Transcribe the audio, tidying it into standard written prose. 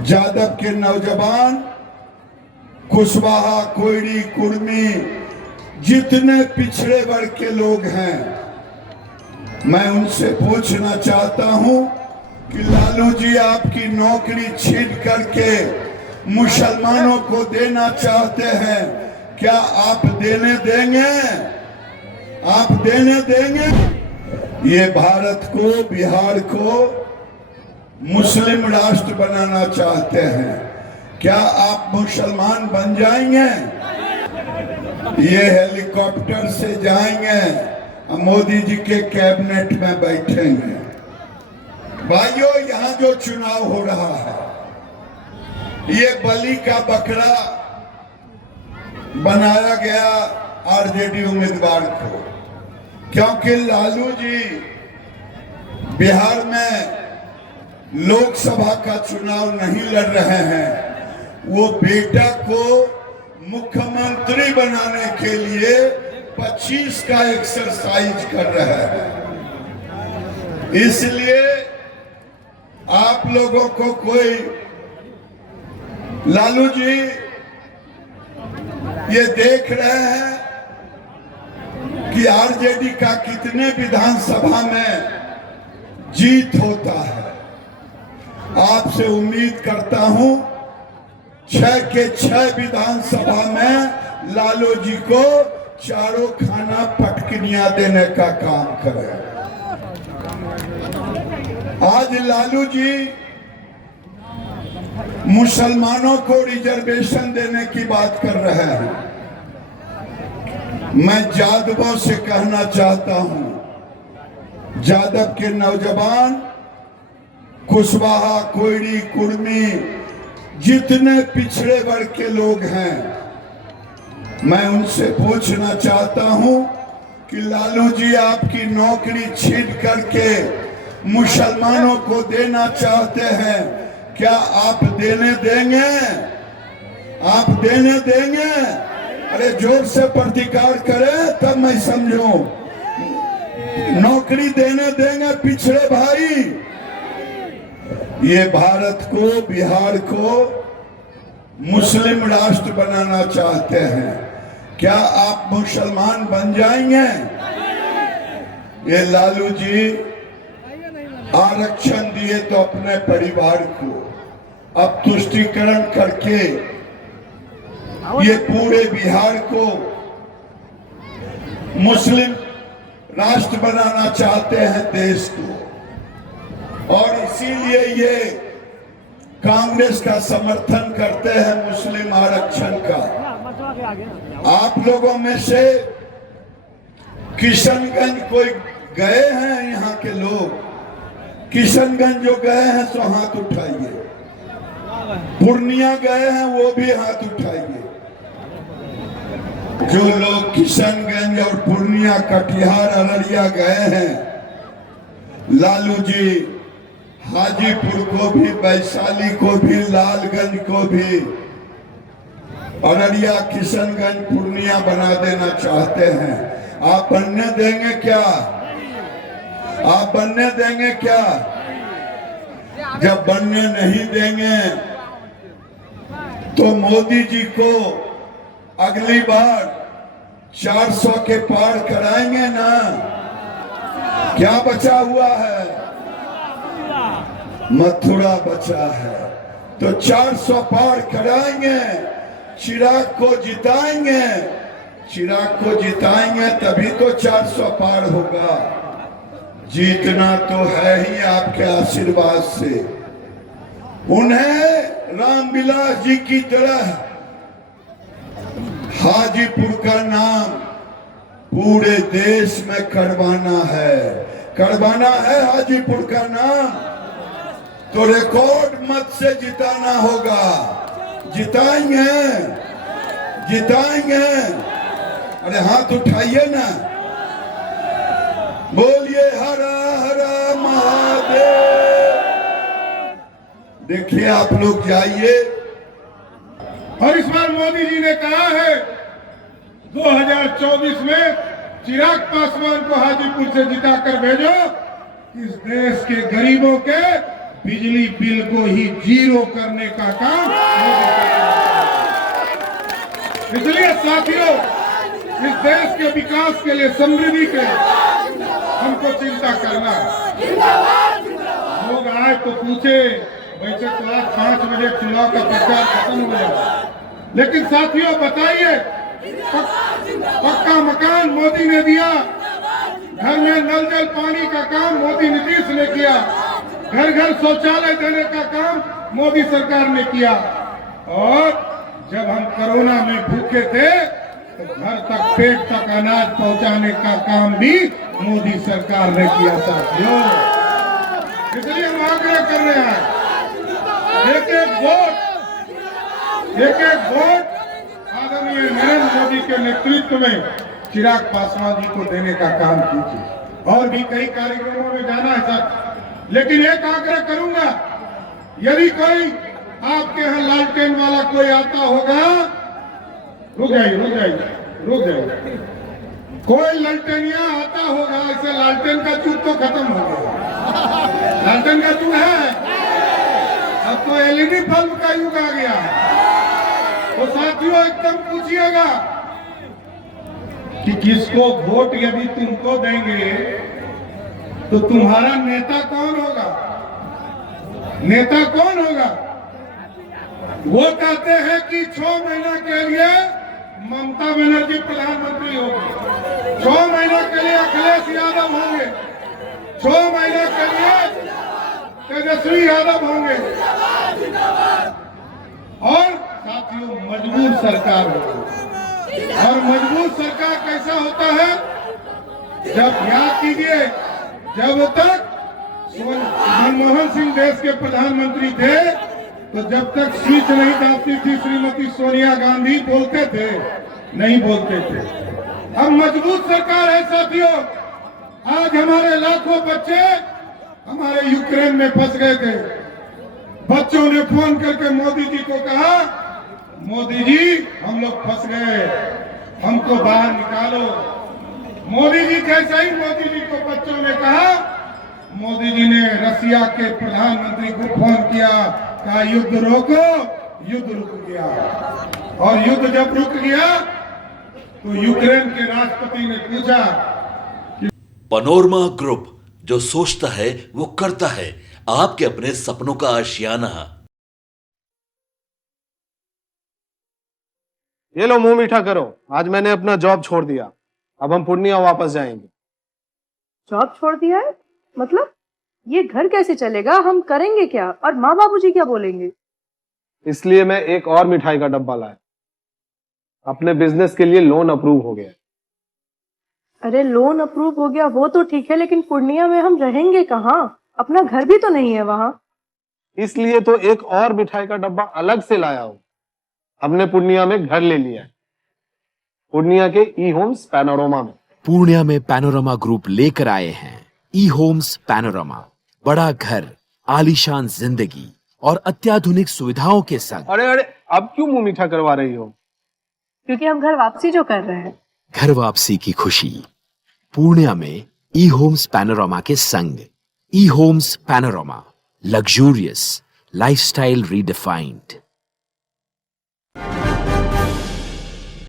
जादव के नौजवान कुशवाहा, कोयरी, कुर्मी, जितने पिछड़े वर्ग के लोग हैं, मैं उनसे पूछना चाहता हूं कि लालू जी आपकी नौकरी छीन करके मुसलमानों को देना चाहते हैं, क्या आप देने देंगे? आप देने देंगे? ये भारत को, बिहार को मुस्लिम राष्ट्र बनाना चाहते हैं, क्या आप मुसलमान बन जाएंगे? ये हेलीकॉप्टर से जाएंगे, मोदी जी के कैबिनेट में बैठेंगे। भाइयों, यहाँ जो चुनाव हो रहा है, ये बलि का बकरा बनाया गया आरजेडी उम्मीदवार को, क्योंकि लालू जी बिहार में लोकसभा का चुनाव नहीं लड़ रहे हैं। वो बेटा को मुख्यमंत्री बनाने के लिए 25 का एक्सरसाइज कर रहे हैं। इसलिए आप लोगों को कोई, लालू जी ये देख रहे हैं कि आरजेडी का कितने विधानसभा में जीत होता है। आपसे उम्मीद करता हूं 6 के 6 विधानसभा में लालू जी को चारों खाना पटकनियां देने का काम करें। आज लालू जी मुसलमानों को रिजर्वेशन देने की बात कर रहे हैं। मैं जादवों से कहना चाहता हूं, जादव के नौजवान कुशवाहा, कोयरी, कुर्मी, जितने पिछड़े वर्ग के लोग हैं, मैं उनसे पूछना चाहता हूं कि लालू जी आपकी नौकरी छीन करके मुसलमानों को देना चाहते हैं, क्या आप देने देंगे? आप देने देंगे? अरे जोर से प्रतिकार करें तब मैं समझूं। नौकरी देने देंगे पिछड़े भाई? ये भारत को, बिहार को मुस्लिम राष्ट्र बनाना चाहते हैं, क्या आप मुसलमान बन जाएंगे? ये लालू जी आरक्षण दिए तो अपने परिवार को, अब तुष्टीकरण करके ये पूरे बिहार को मुस्लिम राष्ट्र बनाना चाहते हैं, देश को। और इसीलिए ये कांग्रेस का समर्थन करते हैं मुस्लिम आरक्षण का। आप लोगों में से किशनगंज कोई गए हैं? यहाँ के लोग किशनगंज जो गए हैं सो हाथ उठाइए। पूर्णिया गए हैं वो भी हाथ उठाइए। जो लोग किशनगंज और पूर्णिया, कटिहार, अररिया गए हैं, लालू जी हाजीपुर को भी, वैशाली को भी, लालगंज को भी, अररिया, किशनगंज, पूर्णिया बना देना चाहते हैं। आप बनने देंगे क्या? आप बनने देंगे क्या? जब बनने नहीं देंगे तो मोदी जी को अगली बार 400 के पार कराएंगे ना? क्या बचा हुआ है? मथुरा बचा है, तो 400 पार कराएंगे, चिराग को जिताएंगे। चिराग को जिताएंगे तभी तो 400 पार होगा। जीतना तो है ही आपके आशीर्वाद से। उन्हें रामविलास जी की तरह हाजीपुर का नाम पूरे देश में करवाना है, करवाना है हाजीपुर का नाम। तो रिकॉर्ड मत से जिताना होगा। जिताएंगे, जिताएंगे। अरे हाथ उठाइए ना, बोलिए हर हर महादेव। देखिए आप लोग जाइए। और इस बार मोदी जी ने कहा है 2024 में चिराग पासवान को हाजीपुर से जिताकर भेजो। इस देश के गरीबों के बिजली बिल को ही जीरो करने का काम मोदी सरकार। इसलिए साथियों, इस देश के विकास के लिए, समृद्धि के लिए हमको चिंता करना है। लोग आए तो पूछे, वैसे तो आज 5 बजे चुनाव का प्रचार खत्म हो जाएगा, लेकिन साथियों बताइए, पक्का मकान मोदी ने दिया, घर में नल जल पानी का काम मोदी नीतीश ने किया, घर घर शौचालय देने का काम मोदी सरकार ने किया, और जब हम कोरोना में भूखे थे तो घर तक, पेट तक अनाज पहुंचाने का काम भी मोदी सरकार ने किया साथियों। इसलिए हम आग्रह कर रहे हैं, एक एक वोट आदरणीय नरेंद्र मोदी के नेतृत्व में चिराग पासवान जी को देने का काम कीजिए। और भी कई कार्यक्रमों में जाना है सर, लेकिन एक आग्रह करूंगा, यदि कोई आपके यहाँ लालटेन वाला कोई आता होगा, रुक जाइए, कोई लालटेनिया आता होगा, ऐसे लालटेन का युग तो खत्म हो गया, लालटेन का युग है, अब तो एलईडी बल्ब का युग आ गया है। तो साथियों एकदम पूछिएगा कि किसको वोट यदि तुमको देंगे तो तुम्हारा नेता कौन होगा, नेता कौन होगा? वो कहते हैं कि 6 महीना के लिए ममता बनर्जी प्रधानमंत्री होगी, 6 महीना के लिए अखिलेश यादव होंगे, 6 महीने के लिए तेजस्वी यादव होंगे, और साथियों मजबूर सरकार होगी। और मजबूर सरकार कैसा होता है? जब याद कीजिए, जब तक मनमोहन सिंह देश के प्रधानमंत्री थे तो जब तक स्विच नहीं दाबती थी श्रीमती सोनिया गांधी, बोलते थे, नहीं बोलते थे। अब मजबूत सरकार है साथियों। आज हमारे लाखों बच्चे हमारे यूक्रेन में फंस गए थे, बच्चों ने फोन करके मोदी जी को कहा, मोदी जी हम लोग फंस गए, हमको बाहर निकालो। मोदी जी जैसे ही मोदी जी को बच्चों ने कहा, मोदी जी ने रसिया के प्रधानमंत्री को फोन किया, कहा युद्ध रोको, युद्ध रुक गया। और युद्ध जब रुक गया तो यूक्रेन के राष्ट्रपति ने पूछा, पैनोरमा ग्रुप, जो सोचता है वो करता है, आपके अपने सपनों का आशियाना। ये लो मुंह मीठा करो, आज मैंने अपना जॉब छोड़ दिया, अब हम पूर्णिया वापस जाएंगे। जॉब छोड़ दिया है? मतलब ये घर कैसे चलेगा? हम करेंगे क्या? और माँ बाबूजी क्या बोलेंगे? इसलिए मैं एक और मिठाई का डब्बा लाया, अपने बिजनेस के लिए लोन अप्रूव हो गया। अरे लोन अप्रूव हो गया वो तो ठीक है, लेकिन पूर्णिया में हम रहेंगे कहाँ? अपना घर भी तो नहीं है वहाँ। इसलिए तो एक और मिठाई का डब्बा अलग से लाया हूँ। हमने पूर्णिया में घर ले लिया है, पूर्णिया के ई होम्स पैनोरमा में। पूर्णिया में पैनोरमा ग्रुप लेकर आए हैं ई होम्स पैनोरमा। बड़ा घर, आलीशान जिंदगी और अत्याधुनिक सुविधाओं के संग। अरे अब क्यों मुंह मीठा करवा रही हो? क्योंकि हम घर वापसी जो कर रहे हैं। घर वापसी की खुशी पूर्णिया में ई होम्स पैनोरमा के संग। ई Homes Panorama, luxurious lifestyle redefined.